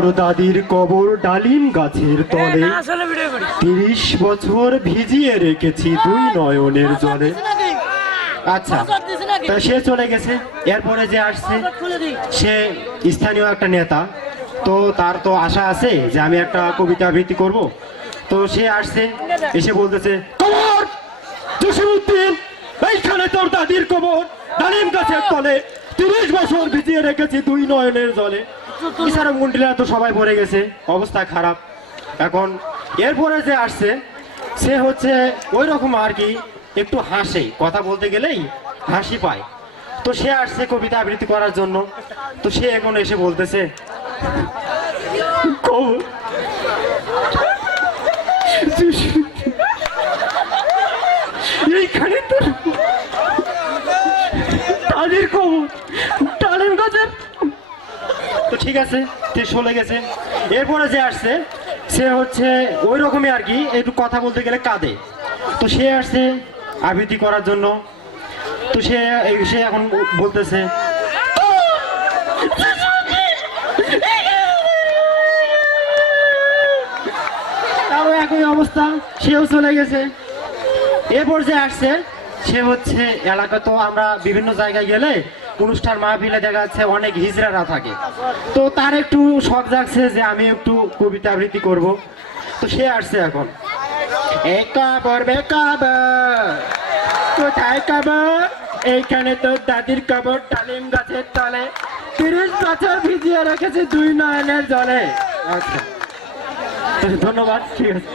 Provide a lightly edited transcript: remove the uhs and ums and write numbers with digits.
তোর দাদির কবর ডালিম গাছের তলে 30 বছর ভিজিয়ে রেখেছি দুই নয়নের জলে। আচ্ছা, তা সে চলে গেছে। এরপরে যে আসছে সে স্থানীয় একটা নেতা, তো তার তো আশা আছে যে আমি একটা কবিতা আবৃত্তি করব। তো সে আসছে, এসে বলতেছে, কবর জসিমউদ্দিন, এইখানে তোর দাদির কবর ডালিম গাছের তলে 30 বছর ভিজিয়ে রেখেছি দুই নয়নের জলে। বিচারক মন্ডলীরা তো সবাই পড়ে গেছে, অবস্থা খারাপ। এখন এরপরে যে আসছে সে হচ্ছে ওই রকম আর কি, একটু হাসে, কথা বলতে গেলেই হাসি পায়। তো সে আসছে কবিতা আবৃত্তি করার জন্য। তো সে এখন এসে বলতেছে, এইখানে তোর দাদির কবর ডালিম গাছের। তো ঠিক আছে, সে চলে গেছে। এরপরে যে আসছে সে হচ্ছে ওই রকমই আর কি, একটু কথা বলতে গেলে কাঁদে। তো সে আসছে আবৃত্তি করার জন্য। তো সে এখন বলতেছে, তারও একই অবস্থা, সেও চলে গেছে। এরপর যে আসছে সে হচ্ছে এলাকা, তো আমরা বিভিন্ন জায়গায় গেলে অনুষ্ঠান মাহফিলে দেখা যাচ্ছে অনেক হিজড়ারা থাকে। তো তার একটু শখ জাগছে যে আমি একটু কবিতা আবৃত্তি করব। তো সে আসছে এখন, এই কবর বে কবর, কোথায় কবর? এইখানে তো দাদির কবর ডালিম গাছের তলে 30 বছর ভিজিয়ে রেখেছে দুই নয়নের জলে। আচ্ছা, ধন্যবাদ, ঠিক আছে।